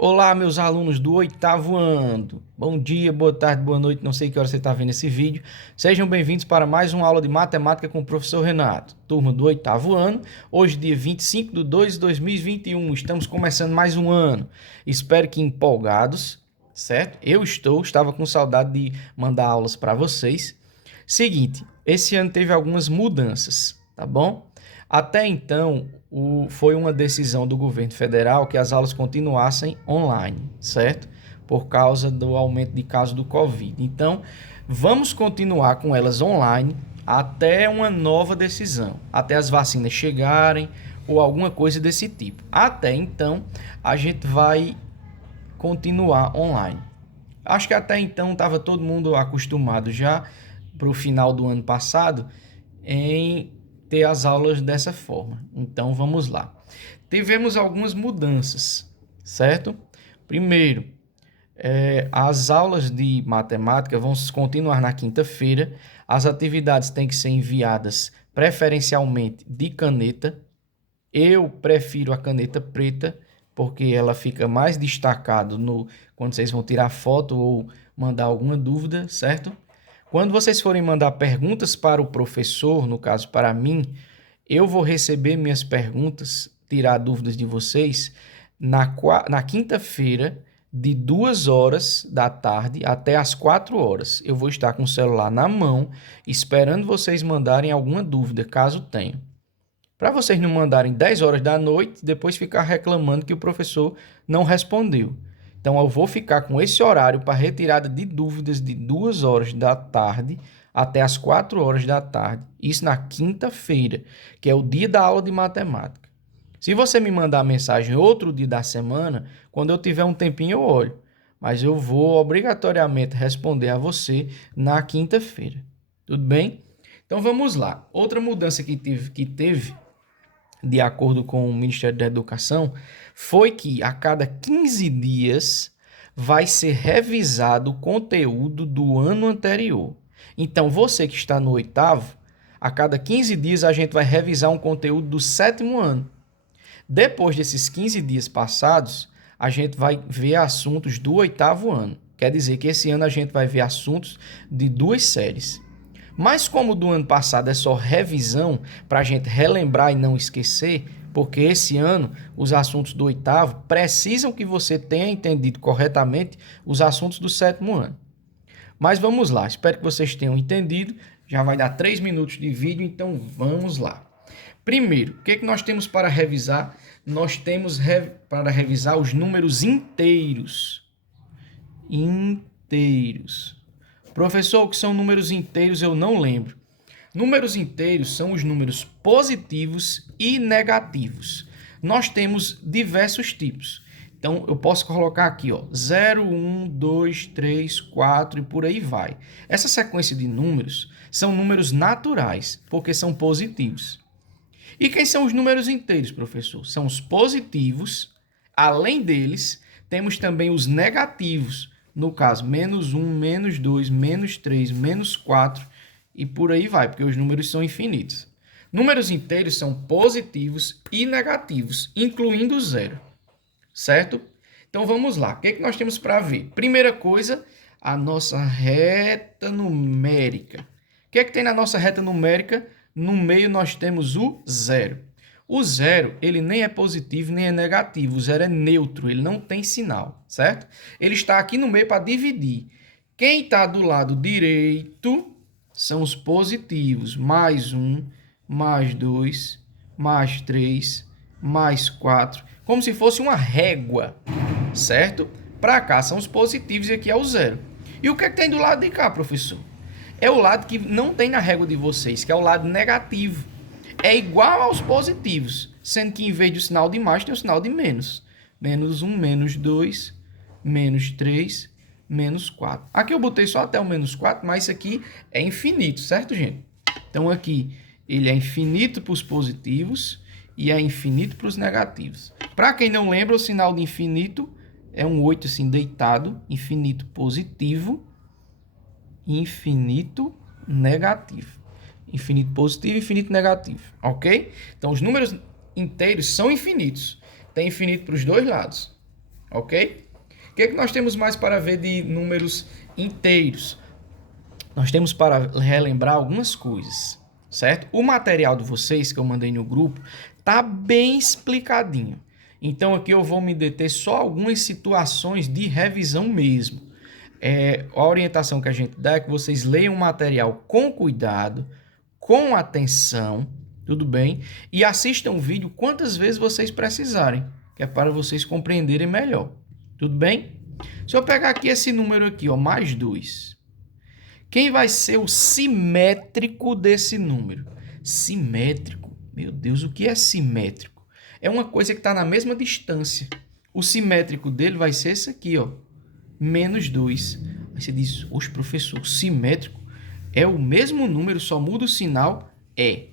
Olá, meus alunos do oitavo ano. Bom dia, boa tarde, boa noite. Não sei que hora você está vendo esse vídeo. Sejam bem-vindos para mais uma aula de matemática com o professor Renato, turma do oitavo ano. Hoje, dia 25/2/2021. Estamos começando mais um ano. Espero que empolgados, certo? Estava com saudade de mandar aulas para vocês. Seguinte, esse ano teve algumas mudanças, tá bom? Até então, foi uma decisão do governo federal que as aulas continuassem online, certo? Por causa do aumento de casos do Covid. Então, vamos continuar com elas online até uma nova decisão, até as vacinas chegarem ou alguma coisa desse tipo. Até então, a gente vai continuar online. Acho que até então estava todo mundo acostumado já para o final do ano passado em ter as aulas dessa forma. Então vamos lá. Tivemos algumas mudanças, certo? Primeiro, as aulas de matemática vão continuar na quinta-feira. As atividades têm que ser enviadas preferencialmente de caneta. Eu prefiro a caneta preta, porque ela fica mais destacado quando vocês vão tirar foto ou mandar alguma dúvida, certo? Quando vocês forem mandar perguntas para o professor, no caso para mim, eu vou receber minhas perguntas, tirar dúvidas de vocês na quinta-feira, de 2 horas da tarde até as 4 horas. Eu vou estar com o celular na mão, esperando vocês mandarem alguma dúvida, caso tenham. Para vocês não mandarem 10 horas da noite, depois ficar reclamando que o professor não respondeu. Então, eu vou ficar com esse horário para retirada de dúvidas de 2 horas da tarde até as 4 horas da tarde. Isso na quinta-feira, que é o dia da aula de matemática. Se você me mandar mensagem outro dia da semana, quando eu tiver um tempinho eu olho. Mas eu vou obrigatoriamente responder a você na quinta-feira. Tudo bem? Então vamos lá. Outra mudança que teve de acordo com o Ministério da Educação, foi que a cada 15 dias vai ser revisado o conteúdo do ano anterior. Então, você que está no oitavo, a cada 15 dias a gente vai revisar um conteúdo do sétimo ano. Depois desses 15 dias passados, a gente vai ver assuntos do oitavo ano. Quer dizer que esse ano a gente vai ver assuntos de 2 séries. Mas como do ano passado é só revisão, para a gente relembrar e não esquecer, porque esse ano os assuntos do oitavo precisam que você tenha entendido corretamente os assuntos do sétimo ano. Mas vamos lá, espero que vocês tenham entendido. Já vai dar 3 minutos de vídeo, então vamos lá. Primeiro, o que nós temos para revisar? Nós temos para revisar os números inteiros. Inteiros. Professor, o que são números inteiros? Eu não lembro. Números inteiros são os números positivos e negativos. Nós temos diversos tipos. Então, eu posso colocar aqui, ó, 0, 1, 2, 3, 4 e por aí vai. Essa sequência de números são números naturais, porque são positivos. E quem são os números inteiros, professor? São os positivos. Além deles, temos também os negativos. No caso, menos 1, menos 2, menos 3, menos 4 e por aí vai, porque os números são infinitos. Números inteiros são positivos e negativos, incluindo o zero. Certo? Então vamos lá. O que nós temos para ver? Primeira coisa, a nossa reta numérica. O que tem na nossa reta numérica? No meio nós temos o zero. O zero, ele nem é positivo nem é negativo. O zero é neutro, ele não tem sinal, certo? Ele está aqui no meio para dividir. Quem está do lado direito são os positivos. Mais 1, mais 2, mais 3, mais 4. Como se fosse uma régua, certo? Para cá são os positivos e aqui é o zero. E o que tem do lado de cá, professor? É o lado que não tem na régua de vocês, que é o lado negativo. É igual aos positivos, sendo que em vez do sinal de mais tem o sinal de menos. Menos 1, menos 2, menos 3, menos 4. Aqui eu botei só até o menos 4, mas isso aqui é infinito, certo, gente? Então aqui ele é infinito para os positivos e é infinito para os negativos. Para quem não lembra, o sinal de infinito é um 8 assim deitado, infinito positivo, infinito negativo. Infinito positivo e infinito negativo, ok? Então, os números inteiros são infinitos. Tem infinito para os dois lados. ok? O que nós temos mais para ver de números inteiros? Nós temos para relembrar algumas coisas, certo? O material de vocês que eu mandei no grupo tá bem explicadinho. Então aqui eu vou me deter só algumas situações de revisão mesmo. A orientação que a gente dá é que vocês leiam o material com cuidado, com atenção, tudo bem? E assistam o vídeo quantas vezes vocês precisarem, que é para vocês compreenderem melhor. Tudo bem? Se eu pegar aqui esse número aqui, ó, mais 2. Quem vai ser o simétrico desse número? Simétrico. Meu Deus, o que é simétrico? É uma coisa que está na mesma distância. O simétrico dele vai ser esse aqui, ó. Menos 2. Aí você diz, oxe, professor, simétrico é o mesmo número, só muda o sinal? É.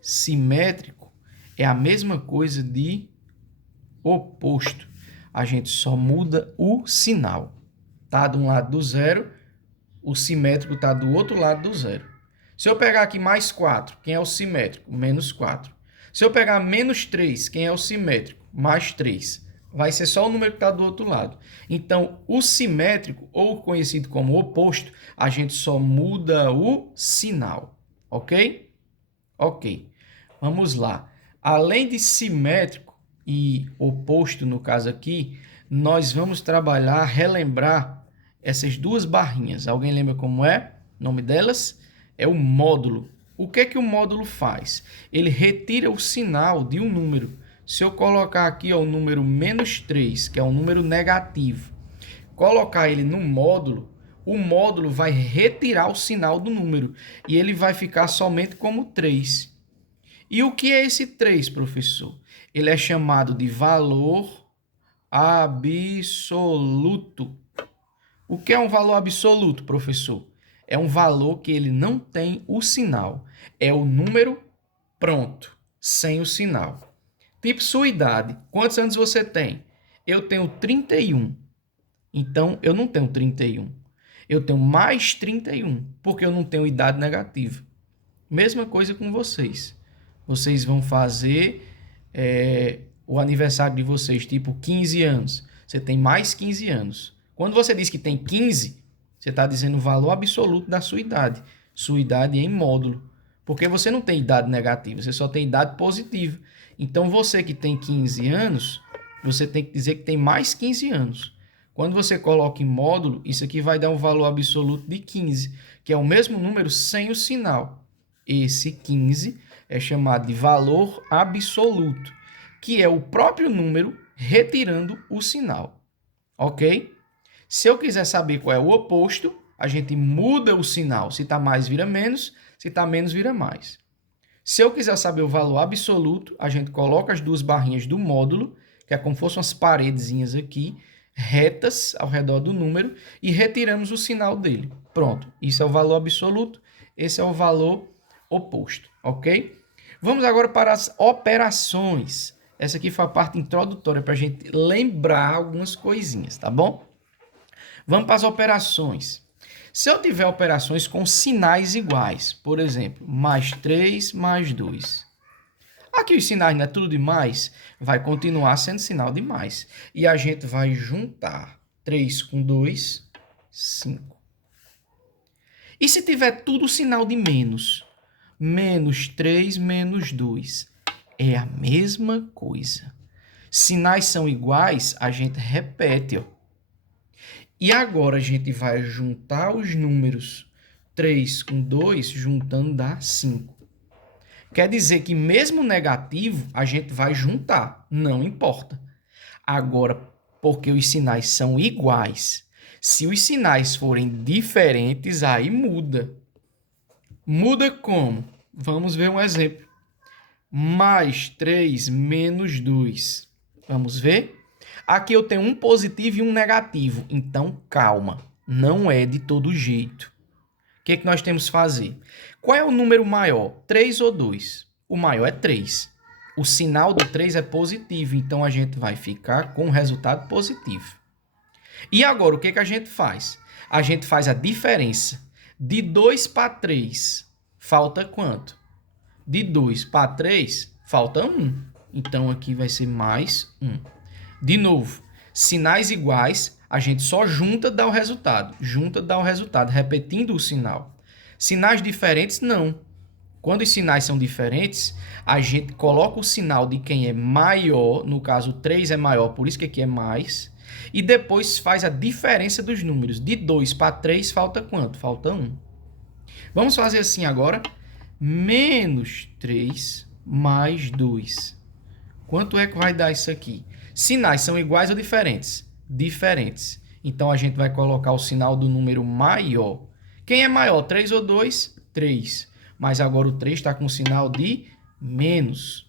Simétrico é a mesma coisa de oposto. A gente só muda o sinal. Tá de um lado do zero, o simétrico está do outro lado do zero. Se eu pegar aqui mais 4, quem é o simétrico? Menos 4. Se eu pegar menos 3, quem é o simétrico? Mais 3. Vai ser só o número que está do outro lado. Então, o simétrico, ou conhecido como oposto, a gente só muda o sinal. Ok? Ok. Vamos lá. Além de simétrico e oposto, no caso aqui, nós vamos trabalhar, relembrar essas duas barrinhas. Alguém lembra como é? O nome delas é o módulo. O que é que o módulo faz? Ele retira o sinal de um número. Se eu colocar aqui ó, o número menos 3, que é um número negativo, colocar ele no módulo, o módulo vai retirar o sinal do número e ele vai ficar somente como 3. E o que é esse 3, professor? Ele é chamado de valor absoluto. O que é um valor absoluto, professor? É um valor que ele não tem o sinal. É o número pronto, sem o sinal. Tipo, sua idade. Quantos anos você tem? Eu tenho 31. Então, eu não tenho 31. Eu tenho mais 31, porque eu não tenho idade negativa. Mesma coisa com vocês. Vocês vão fazer o aniversário de vocês, tipo 15 anos. Você tem mais 15 anos. Quando você diz que tem 15, você está dizendo o valor absoluto da sua idade. Sua idade em módulo. Porque você não tem idade negativa, você só tem idade positiva. Então, você que tem 15 anos, você tem que dizer que tem mais 15 anos. Quando você coloca em módulo, isso aqui vai dar um valor absoluto de 15, que é o mesmo número sem o sinal. Esse 15 é chamado de valor absoluto, que é o próprio número retirando o sinal. Ok? Se eu quiser saber qual é o oposto, a gente muda o sinal. Se está mais, vira menos. Se está menos, vira mais. Se eu quiser saber o valor absoluto, a gente coloca as duas barrinhas do módulo, que é como se fossem umas paredezinhas aqui, retas ao redor do número, e retiramos o sinal dele. Pronto. Isso é o valor absoluto. Esse é o valor oposto. Ok? Vamos agora para as operações. Essa aqui foi a parte introdutória para a gente lembrar algumas coisinhas, tá bom? Vamos para as operações. Se eu tiver operações com sinais iguais, por exemplo, mais 3 mais 2. Aqui os sinais não é tudo de mais, vai continuar sendo sinal de mais. E a gente vai juntar 3 com 2, 5. E se tiver tudo sinal de menos? Menos 3 menos 2. É a mesma coisa. Sinais são iguais, a gente repete, ó. E agora a gente vai juntar os números 3 com 2, juntando dá 5. Quer dizer que mesmo negativo, a gente vai juntar, não importa. Agora, porque os sinais são iguais, se os sinais forem diferentes, aí muda. Muda como? Vamos ver um exemplo. Mais 3 menos 2. Vamos ver? Aqui eu tenho um positivo e um negativo. Então, calma. Não é de todo jeito. O que nós temos que fazer? Qual é o número maior? 3 ou 2? O maior é 3. O sinal do 3 é positivo. Então, a gente vai ficar com o resultado positivo. E agora, o que a gente faz? A gente faz a diferença. De 2 para 3, falta quanto? De 2 para 3, falta 1. Então, aqui vai ser mais 1. De novo, Sinais iguais, a gente só junta, dá o resultado. Junta, dá o resultado, repetindo o sinal. Sinais diferentes, não. Quando os sinais são diferentes, a gente coloca o sinal de quem é maior, no caso 3 é maior, por isso que aqui é mais, e depois faz a diferença dos números. De 2 para 3 falta quanto? Falta 1. Vamos fazer assim agora. Menos 3 mais 2. Quanto é que vai dar isso aqui? Sinais são iguais ou diferentes? Diferentes. Então, a gente vai colocar o sinal do número maior. Quem é maior, 3 ou 2? 3. Mas agora o 3 está com o sinal de menos.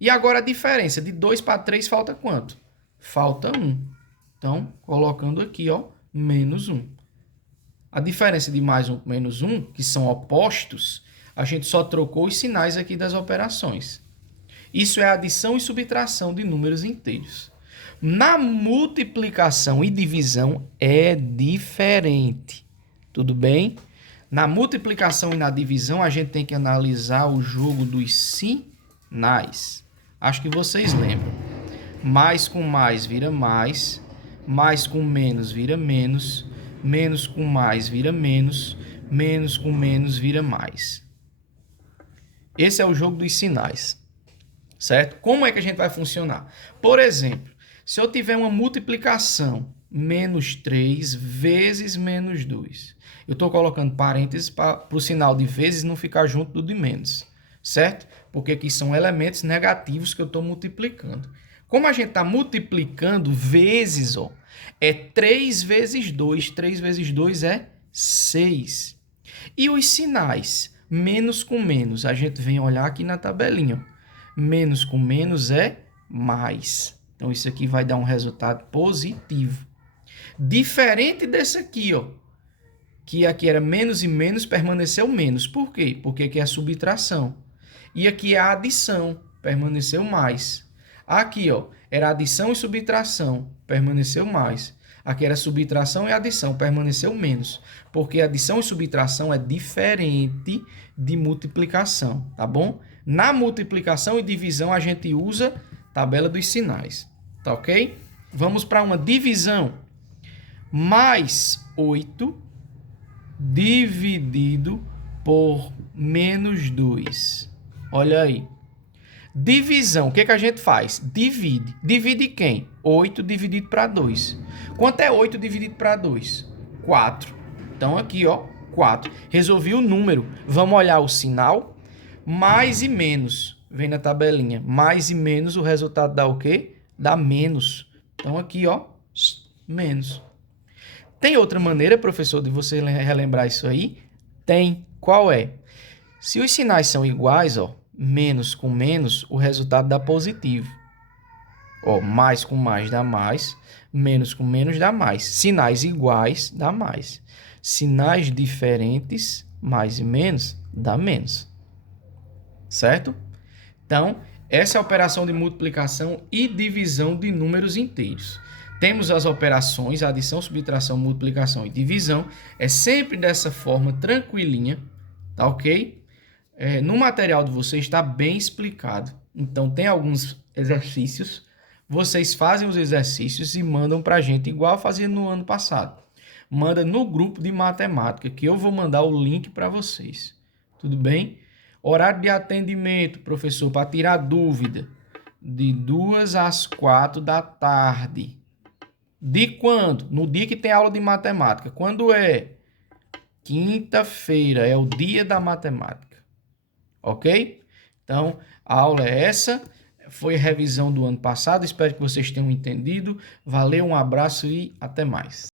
E agora a diferença de 2 para 3 falta quanto? Falta 1. Então, colocando aqui, ó, menos 1. A diferença de mais 1 com menos 1, que são opostos, a gente só trocou os sinais aqui das operações. Isso é adição e subtração de números inteiros. Na multiplicação e divisão é diferente. Tudo bem? Na multiplicação e na divisão, a gente tem que analisar o jogo dos sinais. Acho que vocês lembram. Mais com mais vira mais com menos vira menos com mais vira menos com menos vira mais. Esse é o jogo dos sinais, certo? Como é que a gente vai funcionar? Por exemplo, se eu tiver uma multiplicação, menos 3 vezes menos 2, eu estou colocando parênteses para o sinal de vezes não ficar junto do de menos, certo? Porque aqui são elementos negativos que eu estou multiplicando. Como a gente está multiplicando vezes, ó, é 3 vezes 2. 3 vezes 2 é 6. E os sinais, menos com menos, a gente vem olhar aqui na tabelinha. Menos com menos é mais. Então, isso aqui vai dar um resultado positivo. Diferente desse aqui, ó, que aqui era menos e menos, permaneceu menos. Por quê? Porque aqui é a subtração. E aqui é a adição, permaneceu mais. Aqui, ó, era adição e subtração, permaneceu mais. Aqui era subtração e adição, permaneceu menos. Porque adição e subtração é diferente de multiplicação, tá bom? Na multiplicação e divisão, a gente usa tabela dos sinais, tá ok? Vamos para uma divisão. Mais 8 dividido por menos 2. Olha aí. Divisão, o que que a gente faz? Divide. Divide quem? 8 dividido para 2. Quanto é 8 dividido para 2? 4. Então, aqui, ó, 4. Resolvi o número. Vamos olhar o sinal. Mais e menos. Vem na tabelinha. Mais e menos, o resultado dá o quê? Dá menos. Então, aqui, ó, menos. Tem outra maneira, professor, de você relembrar isso aí? Tem. Qual é? Se os sinais são iguais, ó, menos com menos, o resultado dá positivo. Ó, mais com mais dá mais, menos com menos dá mais. Sinais iguais dá mais. Sinais diferentes, mais e menos, dá menos. Certo? Então, essa é a operação de multiplicação e divisão de números inteiros. Temos as operações, adição, subtração, multiplicação e divisão. É sempre dessa forma, tranquilinha, tá ok? No material de vocês está bem explicado. Então, tem alguns exercícios. Vocês fazem os exercícios e mandam para a gente, igual fazia no ano passado. Manda no grupo de matemática, que eu vou mandar o link para vocês. Tudo bem? Horário de atendimento, professor, para tirar dúvida. De 2 às 4 da tarde. De quando? No dia que tem aula de matemática. Quando é? Quinta-feira, é o dia da matemática. Ok? Então, a aula é essa. Foi revisão do ano passado. Espero que vocês tenham entendido. Valeu, um abraço e até mais.